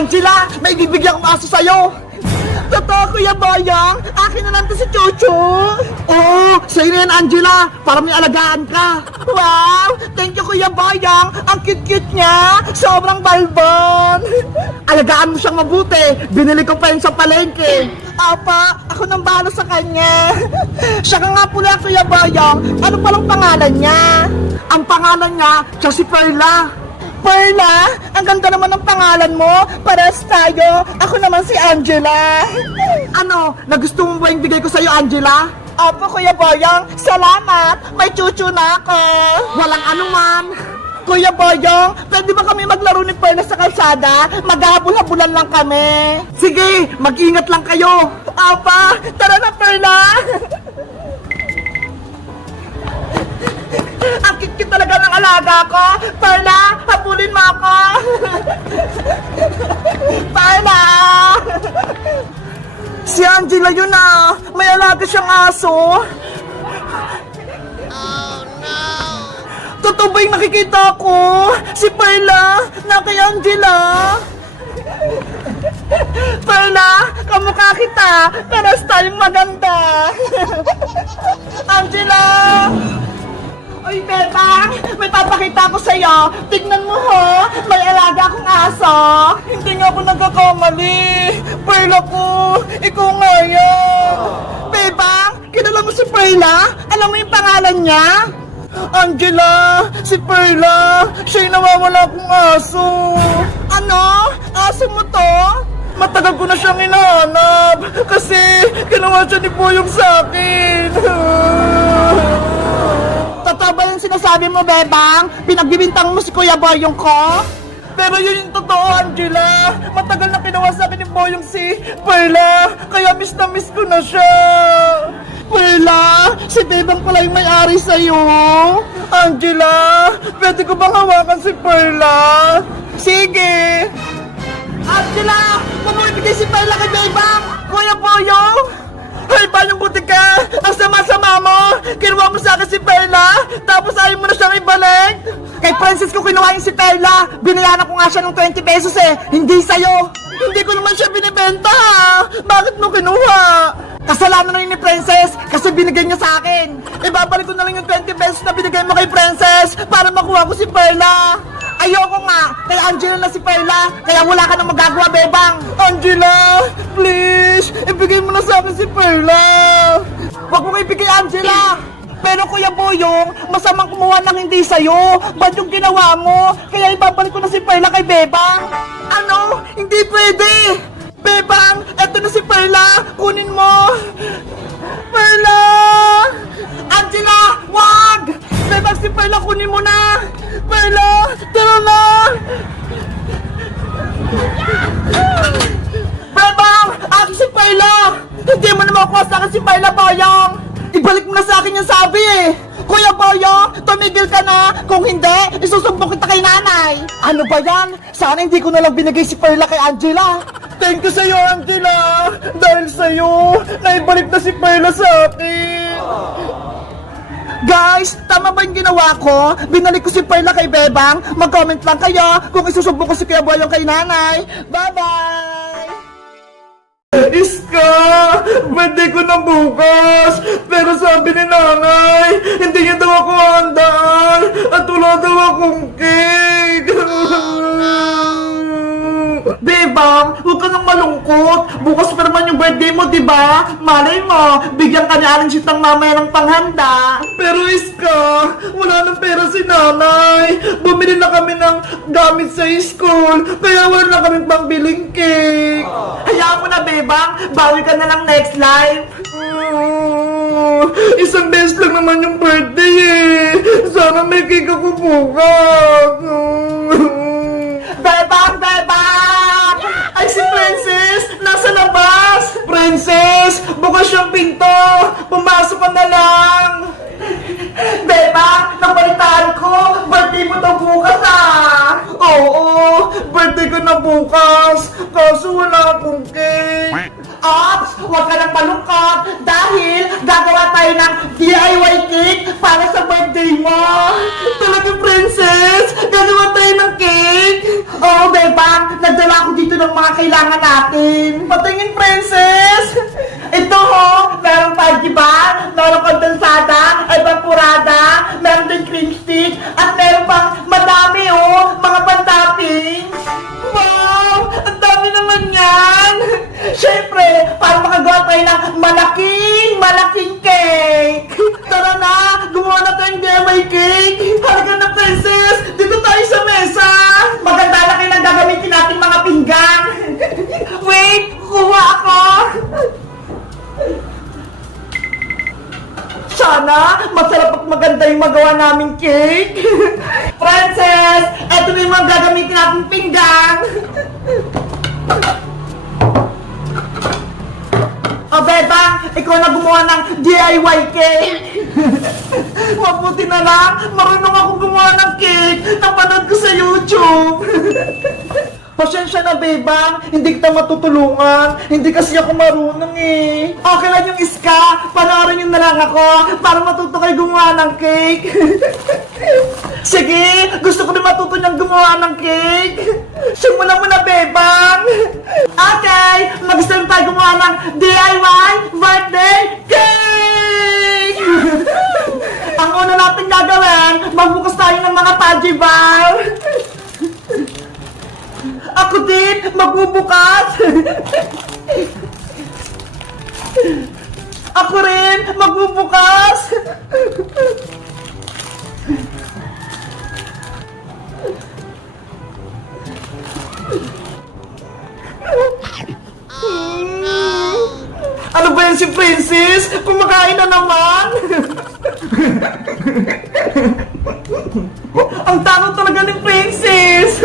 Angela, may bibigyan kong aso sa'yo. Totoo, Kuya Boyong. Akin na lang to si Chuchu. Oo, sa'yo na yan, Angela. Para may alagaan ka. Wow! Thank you, Kuya Boyong. Ang cute-cute niya. Sobrang balbon. Alagaan mo siyang mabuti. Binili ko pa yun sa palengke. Apa, ako nang bahala sa kanya. Siya ka nga pula, Kuya Boyong. Ano palang pangalan niya? Ang pangalan niya, siya si Perla. Perla, ang ganda naman ng pangalan mo. Pares tayo. Ako naman si Angela. Ano, nagustuhan mo ba yung bigay ko sa'yo, Angela? Opo, Kuya Boyong. Salamat. May chuchu na ako. Walang anuman. Kuya Boyong, pwede ba kami maglaro ni Perla sa kalsada? Maghahabol-habulan lang kami. Sige, mag-ingat lang kayo. Opa, tara na, Perla. Ang cute talaga ng alaga ko. Perla, habulin mo ako. Perla! Si Angela yun ah. May alaga siyang aso. Oh no! Totoo ba yung nakikita ko? Si Perla na kay Angela. Perla, kamukha kita. Paras tayong maganda. Angela! Uy, Bebang! May papakita ko sa'yo! Tignan mo ho! May alaga akong aso! Hindi nga ako nagkakamali! Perla ko! Ikaw nga yan! Bebang! Kilala mo si Perla? Alam mo yung pangalan niya? Angela! Si Perla! Siya yung nawawala akong aso! Ano? Aso mo to? Matagal ko na siyang hinahanap! Kasi ginawa siya ni Boyong sa akin! Totoo ba yung sinasabi mo, Bebang? Pinagbibintang mo si Kuya Boyong ko? Pero yun yung totoo, Angela. Matagal na pinawa sa akin ni Boyong si Perla. Kaya miss na miss ko na siya. Perla, si Bebang pala yung may-ari sa'yo. Angela, pwede ko bang hawakan si Perla? Sige. Angela, bumibigay si Perla kay Bebang. Kuya Boyong. Hey, paano buti ka? Ang sama-sama mo! Kinuha mo sa akin si Perla, tapos ayaw mo na siyang ibalik! Kay Princess ko kinuha yung si Perla! Binayaran ko nga siya ng 20 pesos eh! Hindi sa'yo! Hindi ko naman siya binibenta ha! Bakit mo kinuha? Kasalanan na yun ni Princess kasi binigay niya sa akin! Ibabalik ko na lang yung 20 pesos na binigay mo kay Princess para makuha ko si Perla! Ayoko nga, kay Angela na si Perla, kaya wala ka nang magagawa, Bebang. Angela, please, ibigay mo na sa akin si Perla. Huwag mo ibigay, Angela. Pero Kuya Boyong, masamang kumuha ng hindi sa'yo. Ba't yung ginawa mo? Kaya ibabalik ko na si Perla kay Bebang. Ano? Hindi pwede. Bebang, eto na si Perla. Kunin mo. Perla! Angela, wag! Bebang, si Perla, kunin mo na. Perla, tara na! Bebang, akin si Perla! Hindi mo na makuha sa akin si Perla, Boyong! Ibalik mo na sa akin yung sabi eh! Kuya Boyong, tumigil ka na! Kung hindi, isusumbong kita kay nanay! Ano ba yan? Sana hindi ko na lang binigay si Perla kay Angela! Thank you sa'yo, Angela! Dahil sa'yo, naibalik na si Perla sa akin! Guys, tama ba yung ginawa ko? Binalik ko si Perla kay Bebang. Mag-comment lang kayo kung isusumbong ko si Kuya Boyong kay nanay. Bye-bye! Iska! Pwede ko na bukas! Pero sabi ni nanay, hindi niya daw ako handaan at wala daw akong cake! Bebang, huwag ka nang malungkot. Bukas pa naman yung birthday mo, diba? Malay mo, bigyan ka ni Aling Sitang mamaya ng panghanda. Pero Iska, wala nang pera si nanay. Bumili na kami ng gamit sa school, kaya wala na kaming pambiling cake. Hayaan mo na, Bebang. Bawi ka na lang next life. Isang beses lang naman yung birthday eh. Sana may cake ako bukas. Bebang! Bebang! Ay, si Princess! Nasa labas! Princess! Bukas yung pinto! Pumasok ka na lang! Bebang! Nabalitaan ko! Birthday mo to bukas ah! Oo! Birthday ko na bukas! Kaso wala akong cake! Ops! Huwag ka nang malungkot dahil gagawa tayo ng DIY cake para sa birthday mo! Talaga, princess! Gagawa tayo ng cake! Oo, bebang! Nagdala ako dito ng mga kailangan natin! Patingin, princess! Ito ho! Merong palgi bar, merong kondensada, evaporada, meron din cream stick, at meron pang madami oh! Mga pan-toppings! Wow! Ang dami naman yan! Siyempre, para makagawa tayo ng malaking cake! Tara na! Gumawa na tayong DIY cake! Halika na, princess! Dito tayo sa mesa! Maganda na kayo ng gagamitin natin mga pinggan! Wait! Kuha ako! Sana, masarap at maganda yung magawa naming cake! Princess! Eto na yung mga gagamitin natin pinggan! O, bebang, ikaw na gumawa ng DIY cake! Mabuti na lang, marunong ako gumawa ng cake! Napanood ko sa YouTube! Pasensya na, bebang, hindi kita matutulungan. Hindi kasi ako marunong eh. Okay lang yung iska, panoorin nyo na lang ako para matuto kayo gumawa ng cake. Sige, gusto ko rin matuto niyang gumawa ng cake. Simulan mo na, bebang. Okay, mag-start tayo gumawa ng DIY birthday cake! Ang una natin gagawin, magbukas tayo ng mga Pudgy bar. Ako din, magbubukas! Ako rin, magbubukas! Ano ba yan si Princess? Kumakain na naman! Ang takot talaga ni Princess!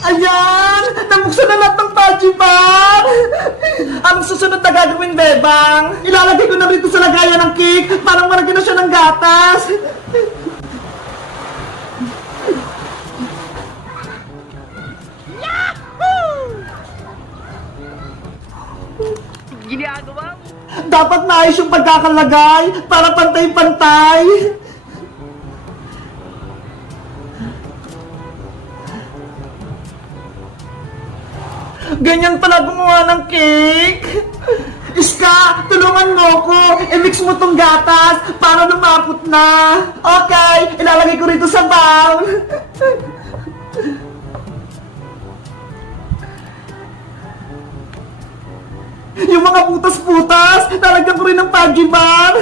Ayan! Nabuksan na lahat ng Pudgy bar! Ang susunod na gagawin, bebang, ilalagay ko na rito sa lagayan ng cake para maragyan na siya ng gatas! Ginagawa mo? Dapat maayos yung pagkakalagay para pantay-pantay. Ganyan pala gumawa ng cake. Iska, tulungan mo ko. I-mix mo tong gatas para lumapot na. Okay, ilalagay ko rito sa bowl. Yung mga putas-putas, lalagyan ko rin ng Pudgy bar.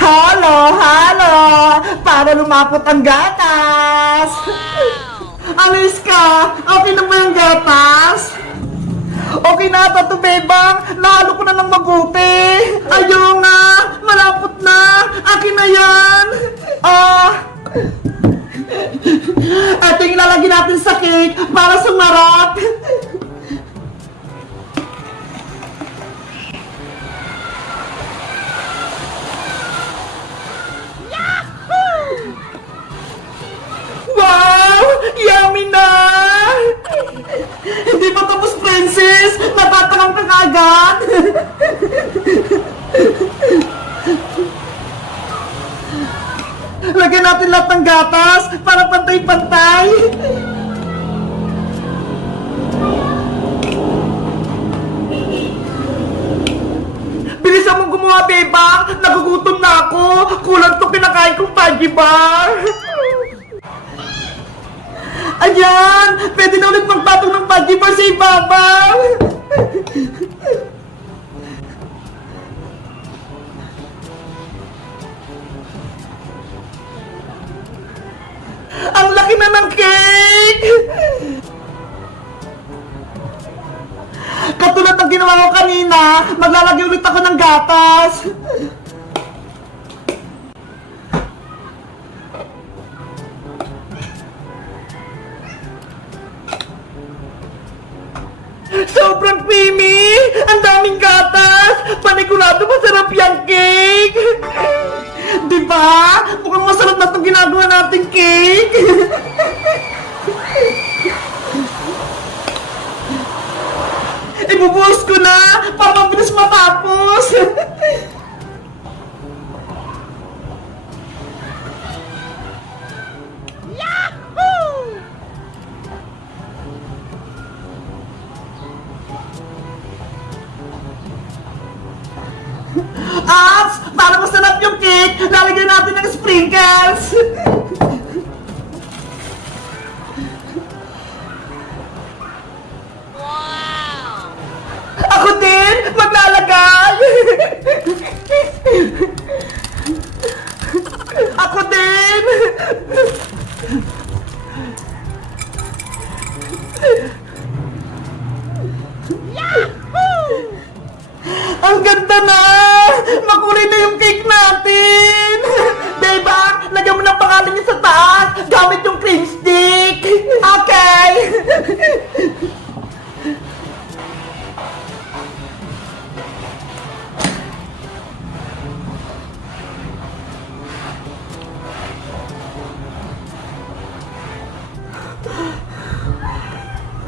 Halo, halo! Para lumapot ang gatas! Alis ka! Okay na ba yung gatas? Okay na ata to, bebang! Nahalo ko na ng mabuti! Ayaw nga! Malapot na! Akin na yan! Ito yung ilalagay natin sa cake para sumarap! Wow! Yummy na! Hindi pa tapos, princess! Natatakam ka agad! Lagyan natin lahat ng gatas para pantay-pantay! Bilisan mong gumawa, bebang! Nagugutom na ako! Kulang to kinakain kong Pudgy bar! Ayan! Pwede na ulit magpatong ng Pudgy bar sa ibabaw! Ang laki na ng cake! Katulad ng ginawa ko kanina, maglalagay ulit ako ng gatas! Sigurado masarap yung cake! Diba? Mukhang masarap na itong ginagawa nating cake! Ibubuhos ko na para mabilis matapos! Apps! Para masarap yung cake, lalagyan natin ng sprinkles! Ako din! Maglalagay! Ako din! Ang ganda na! Makulay na yung cake natin! Diba? Lagyan mo ng pangalan niya sa taas gamit yung cream stick! Okay!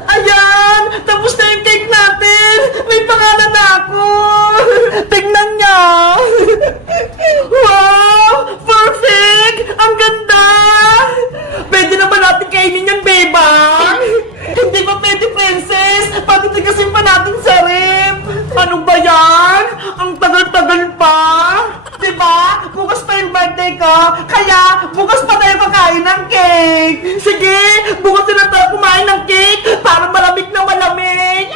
Ayan! Tapos na yung cake natin! May pangalan na ako! Tingnan niya! Wow! Perfect! Ang ganda! Pwede na ba natin kainin yan, bebang? Hindi ba pwede, princess? Patitigasin pa natin sa rib! Ano ba yan? Ang tagal-tagal pa! Diba? Bukas pa yung birthday ko, kaya bukas pa tayo kakain ng cake! Sige! Bukas na tayo kumain ng cake para malamig na malamig!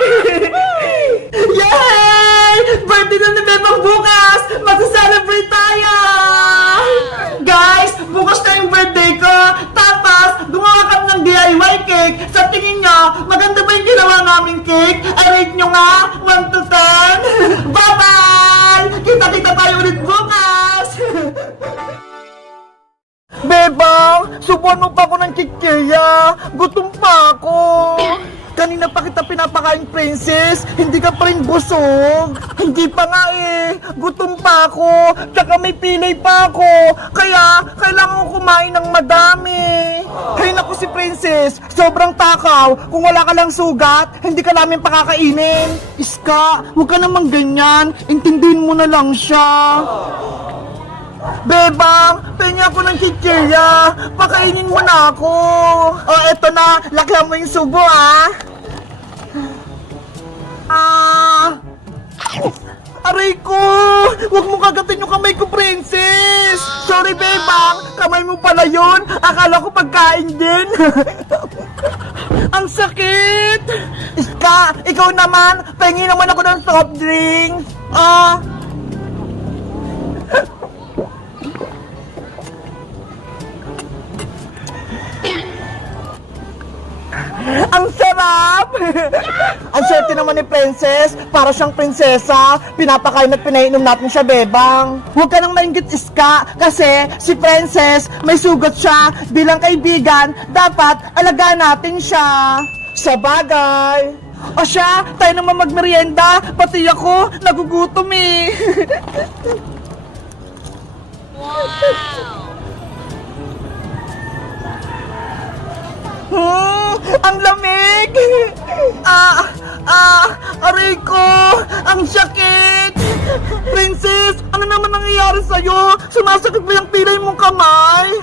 Yay! Birthday na ni Bebang bukas! Magsa-celebrate tayo! Guys, bukas na yung birthday ko! Tapos, gumawa kami ng DIY cake! Sa tingin nyo, maganda ba yung ginawa naming cake? I-rate nyo nga! 1 to 10! Bye-bye! Kita-kita tayo ulit bukas! Bebang, subuan mo pa ako ng chichirya. Gutom pa ako. Kanina pa kita pinapakain, princess. Hindi ka pa rin busog. Hindi pa nga eh. Gutom pa ako. Tsaka may pilay pa ako. Kaya, kailangan ko kumain ng madami. Hay naku si princess. Sobrang takaw. Kung wala ka lang sugat, hindi ka namin pakakainin. Iska, huwag ka namang ganyan. Intindihin mo na lang siya. Bebang, pengi ako ng chichirya. Pakainin mo na ako. O, eto na. Lakihan mo yung subo, ah. Aray ko! Huwag mo kagatin yung kamay ko, princess! Sorry, Bebang. Kamay mo pala yun. Akala ko pagkain din. Ang sakit! Iska, ikaw naman. Pengi naman ako ng soft drink. Ang sarap! Ang swerte naman ni Princess. Para siyang prinsesa. Pinapakain at pinainom natin siya, Bebang. Huwag ka nang maingit, Iska. Kasi si Princess, may sugat siya. Bilang kaibigan, dapat alagaan natin siya. Sa bagay. O siya, tayo naman magmerienda. Pati ako, nagugutom eh. Ang lamig! Aray ko! Ang sakit! Princess, ano naman nangyayari sa'yo? Sumasakit ba yung pilay mong kamay?